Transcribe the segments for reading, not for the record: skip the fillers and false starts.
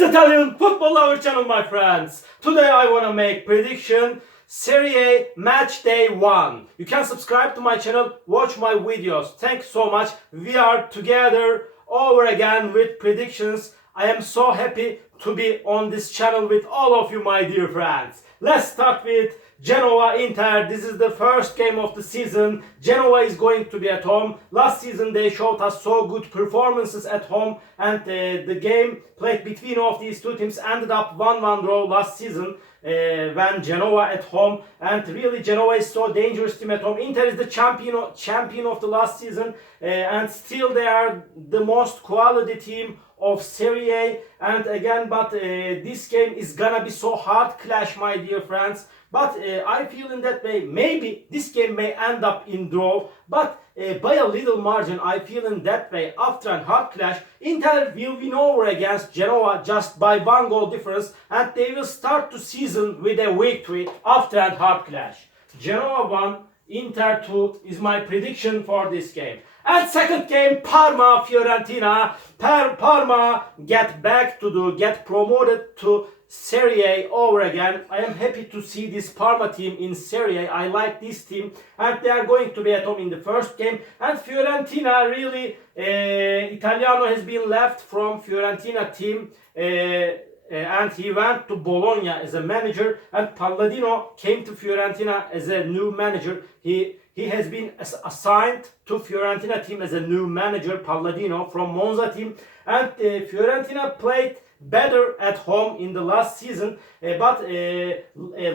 is Italian football lover channel, my friends. Today I want to make prediction Serie match day 1. You can subscribe to my channel, watch my videos. Thanks so much. We are together over again with predictions. I am so happy to be on this channel with all of you, my dear friends. Let's start with Genoa Inter. This is the first game of the season. Genoa is going to be at home. Last season they showed us so good performances at home, and the game played between of these two teams ended up 1-1 draw last season when Genoa at home. And really Genoa is so dangerous team at home. Inter is the champion of the last season, and still they are the most quality team of Serie. And again, but this game is gonna be so hard clash, my dear friends. But I feel in that way, maybe this game may end up in draw, but by a little margin, I feel in that way, after a hard clash, Inter will win over against Genoa just by 1 goal difference, and they will start the season with a victory after a hard clash. Genoa 1, Inter 2 is my prediction for this game. And second game, Parma Fiorentina. Parma get promoted to Serie over again. I am happy to see this Parma team in Serie. I like this team, and they are going to be at home in the first game. And Fiorentina, really, Italiano has been left from Fiorentina team, and he went to Bologna as a manager, and Palladino came to Fiorentina as a new manager. He has been assigned to Fiorentina team as a new manager, Palladino from Monza team, and Fiorentina played better at home in the last season, but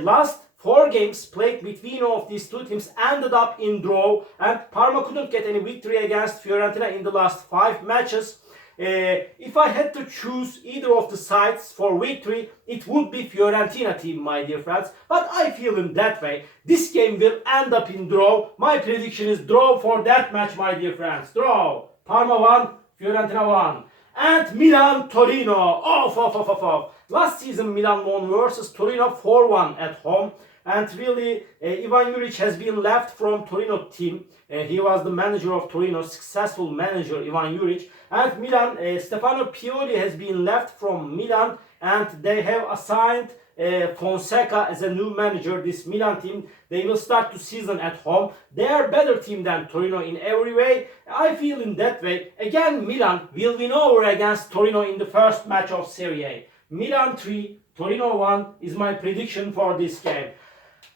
last 4 games played between of these two teams ended up in draw, and Parma couldn't get any victory against Fiorentina in the last 5 matches. If I had to choose either of the sides for victory, it would be Fiorentina team, my dear friends. But I feel in that way, this game will end up in draw. My prediction is draw for that match, my dear friends. Draw. Parma 1, Fiorentina 1. And Milan Torino. Off. Last season Milan won versus Torino 4-1 at home. And really, Ivan Juric has been left from Torino team. He was the manager of Torino, successful manager Ivan Juric. And Milan, Stefano Pioli has been left from Milan, and they have assigned Fonseca as a new manager. This Milan team, they will start the season at home. They are a better team than Torino in every way. I feel in that way. Again, Milan will win over against Torino in the first match of Serie A. Milan 3, Torino 1 is my prediction for this game.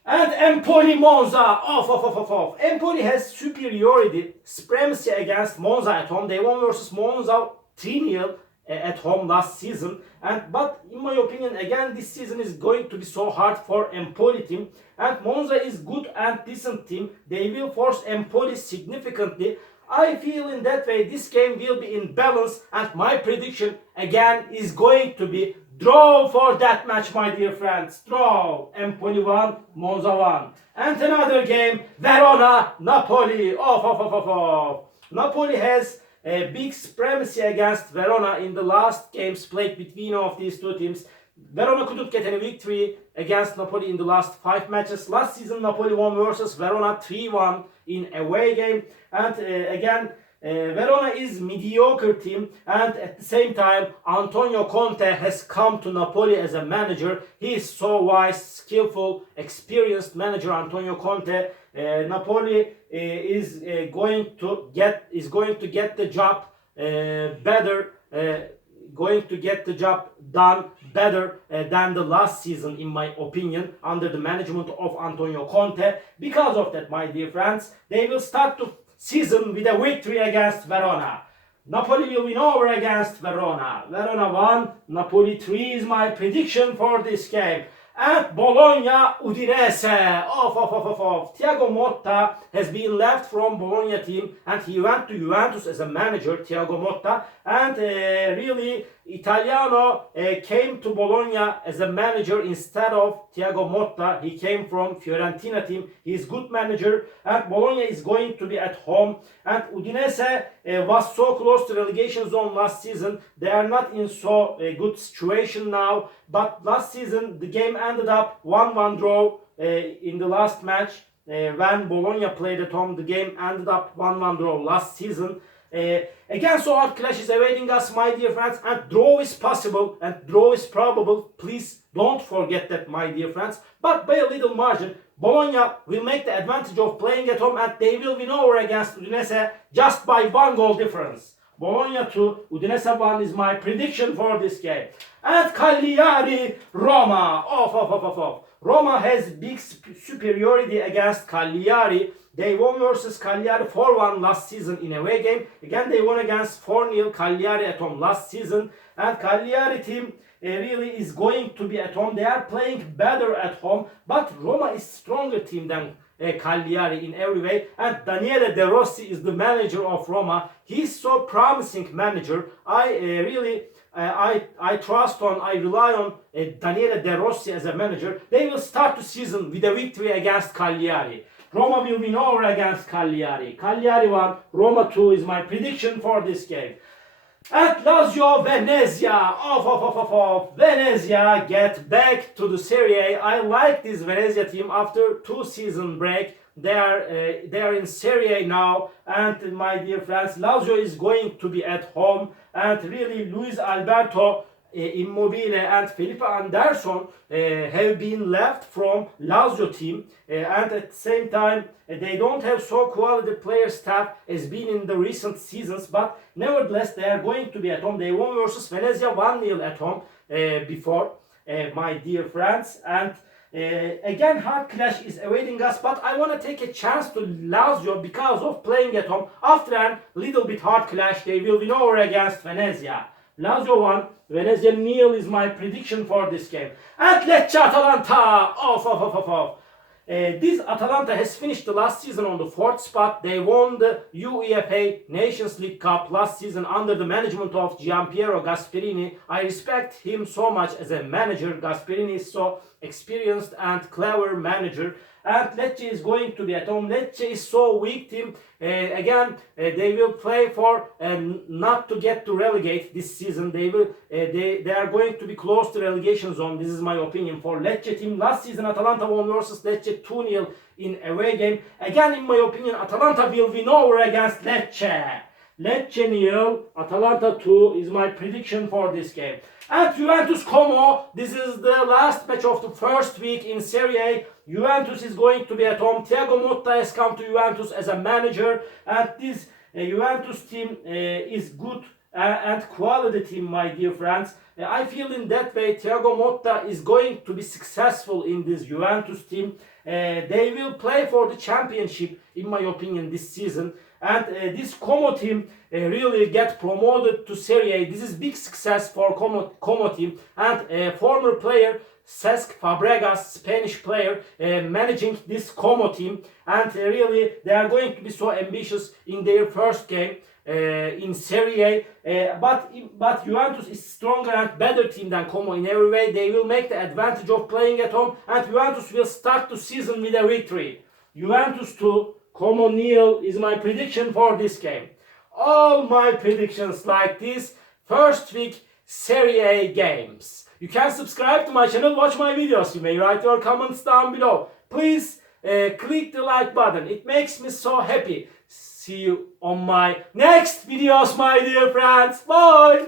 And Empoli Monza, off. Empoli has superiority, supremacy against Monza at home. They won versus Monza 3-0 at home last season. But in my opinion, again, this season is going to be so hard for Empoli team. And Monza is good and decent team. They will force Empoli significantly. I feel in that way this game will be in balance, and my prediction again is going to be draw for that match, my dear friends. Draw. Empoli 1, Monza 1. And another game, Verona, Napoli. Off. Napoli has a big supremacy against Verona in the last games played between of these two teams. Verona couldn't get any victory against Napoli in the last 5 matches. Last season Napoli won versus Verona 3-1 in away game. And again, Verona is mediocre team, and at the same time Antonio Conte has come to Napoli as a manager. He is so wise, skillful, experienced manager, Antonio Conte. Napoli is going to get the job better, going to get the job done better than the last season, in my opinion, under the management of Antonio Conte. Because of that, my dear friends, they will start to season with a victory against Verona. Napoli will win over against Verona. Verona 1, Napoli 3 is my prediction for this game. And Bologna Udinese. Off. Thiago Motta has been left from Bologna team, and he went to Juventus as a manager, Thiago Motta. And really, Italiano came to Bologna as a manager instead of Thiago Motta. He came from Fiorentina team. He is good manager, and Bologna is going to be at home. And Udinese was so close to relegation zone last season. They are not in so good situation now. But last season the game ended up 1-1 draw in the last match. When Bologna played at home, the game ended up 1-1 draw last season. Again, so hard clash is awaiting us, my dear friends, and draw is possible and draw is probable. Please don't forget that, my dear friends. But by a little margin, Bologna will make the advantage of playing at home and they will win over against Udinese just by 1 goal difference. Bologna 2, Udinese 1 is my prediction for this game. And Cagliari, Roma. Off. Roma has big superiority against Cagliari. They won versus Cagliari 4-1 last season in away game. Again, they won against 4-0 Cagliari at home last season. And Cagliari team really is going to be at home. They are playing better at home. But Roma is stronger team than Cagliari in every way. And Daniele De Rossi is the manager of Roma. He's so promising manager. I trust on, I rely on Daniele De Rossi as a manager. They will start the season with a victory against Cagliari. Roma will win over against Cagliari. Cagliari 1, Roma 2 is my prediction for this game. At Lazio, Venezia. Off. Venezia get back to the Serie. I like this Venezia team after 2-season break. They are in Serie now, and my dear friends, Lazio is going to be at home, and really Luis Alberto Immobile and Felipe Anderson have been left from Lazio team, and at the same time they don't have so quality player staff as been in the recent seasons, but nevertheless they are going to be at home. They won versus Venezia 1-0 at home before, my dear friends, and again hard clash is awaiting us, but I want to take a chance to Lazio because of playing at home. After a little bit hard clash, they will win over against Venezia. Lazio 1, Venezia 0 is my prediction for this game. And Lecce Atalanta. Off. This Atalanta has finished the last season on the 4th spot. They won the UEFA Nations League Cup last season under the management of Gianpiero Gasperini. I respect him so much as a manager. Gasperini is so experienced and clever manager. And Lecce is going to be at home. Lecce is so weak team. Again, they will play for not to get to relegate this season. They are going to be close to relegation zone. This is my opinion for Lecce team. Last season Atalanta won versus Lecce 2-0 in away game. Again, in my opinion, Atalanta will win over against Lecce. Lecce 0, Atalanta 2 is my prediction for this game. And Juventus Como, this is the last match of the first week in Serie. Juventus is going to be at home. Thiago Motta has come to Juventus as a manager, and this Juventus team is good and quality team, my dear friends. I feel in that way Thiago Motta is going to be successful in this Juventus team. They will play for the championship, in my opinion, this season. And this Como team really get promoted to Serie. This is big success for Como team. And former player Cesc Fabregas, Spanish player, managing this Como team. And really they are going to be so ambitious in their first game in Serie. But Juventus is stronger and better team than Como in every way. They will make the advantage of playing at home. And Juventus will start the season with a victory. Juventus 2, Como 0 is my prediction for this game. All my predictions like this first week Serie A games. You can subscribe to my channel, watch my videos. You may write your comments down below. Please click the like button. It makes me so happy. See you on my next videos, my dear friends. Bye.